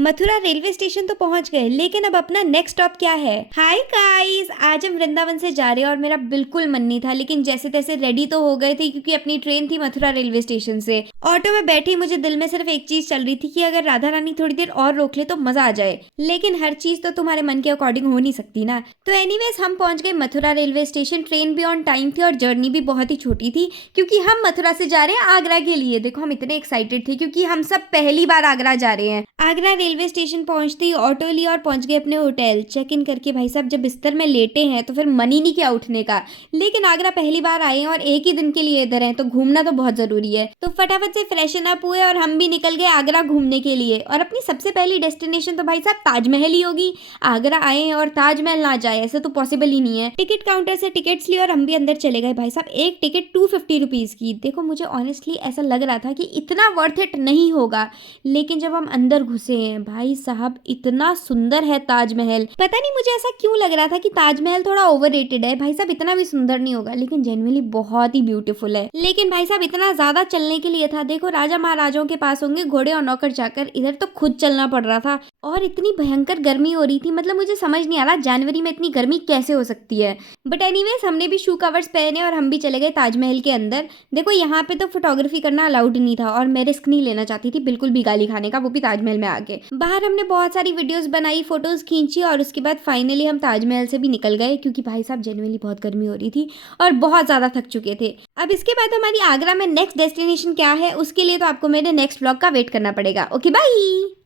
Mathura railway station तो पहुंच गए, लेकिन अब अपना नेक्स्ट स्टॉप क्या है। हाय गाइस, आज हम वृंदावन से जा रहे हैं और मेरा बिल्कुल मन नहीं था, लेकिन जैसे तैसे रेडी तो हो गए थे क्योंकि अपनी ट्रेन थी मथुरा रेलवे स्टेशन से। ऑटो में बैठी मुझे दिल में सिर्फ एक चीज चल रही थी कि अगर राधा रानी थोड़ी देर और रोक ले तो मजा आ जाए, लेकिन हर चीज तो तुम्हारे मन के अकॉर्डिंग हो नहीं सकती ना। तो एनीवेज हम पहुंच गए मथुरा रेलवे स्टेशन। ट्रेन भी ऑन टाइम थी और जर्नी भी बहुत ही छोटी थी, क्योंकि हम मथुरा से जा रहे हैं आगरा के लिए। देखो हम इतने एक्साइटेड थे क्योंकि हम सब पहली बार आगरा जा रहे हैं। आगरा रेलवे स्टेशन पहुंचते ही ऑटो ली और पहुंच गए अपने होटल। चेक इन करके भाई साहब जब बिस्तर में लेटे हैं तो फिर मन ही नहीं किया उठने का, लेकिन आगरा पहली बार आए हैं और एक ही दिन के लिए इधर हैं तो घूमना तो बहुत जरूरी है। तो फटाफट से फ्रेशन अप हुए और हम भी निकल गए आगरा घूमने के लिए। और अपनी सबसे पहली डेस्टिनेशन तो भाई साहब ताजमहल ही होगी। आगरा आए हैं और ताजमहल ना जाए ऐसे तो पॉसिबल ही नहीं है। टिकट काउंटर से टिकट्स लिए और हम भी अंदर चले गए। भाई साहब एक टिकट 250 रुपीज की। देखो मुझे ऑनेस्टली ऐसा लग रहा था कि इतना वर्थ इट नहीं होगा, लेकिन जब हम अंदर घुसे हैं भाई साहब इतना सुंदर है ताजमहल। पता नहीं मुझे ऐसा क्यों लग रहा था कि ताजमहल थोड़ा ओवररेटेड है। भाई साहब इतना भी सुंदर नहीं होगा, लेकिन जेन्युइनली बहुत ही ब्यूटीफुल है। लेकिन भाई साहब इतना ज्यादा चलने के लिए था। देखो राजा महाराजाओं के पास होंगे घोड़े और नौकर चाकर, इधर तो खुद चलना पड़ रहा था। और इतनी भयंकर गर्मी हो रही थी, मतलब मुझे समझ नहीं आ रहा जनवरी में इतनी गर्मी कैसे हो सकती है। बट एनीवेज हमने भी शू कवर्स पहने और हम भी चले गए ताजमहल के अंदर। देखो यहाँ पे तो फोटोग्राफी करना अलाउड नहीं था और मैं रिस्क नहीं लेना चाहती थी बिल्कुल भी गाली खाने का, वो भी ताजमहल में आके। बाहर हमने बहुत सारी वीडियोस बनाई, फोटोज खींची और उसके बाद फाइनली हम ताजमहल से भी निकल गए, क्योंकि भाई साहब जेन्युइनली बहुत गर्मी हो रही थी और बहुत ज्यादा थक चुके थे। अब इसके बाद हमारी आगरा में नेक्स्ट डेस्टिनेशन क्या है उसके लिए तो आपको मेरे नेक्स्ट ब्लॉग का वेट करना पड़ेगा। Okay bye.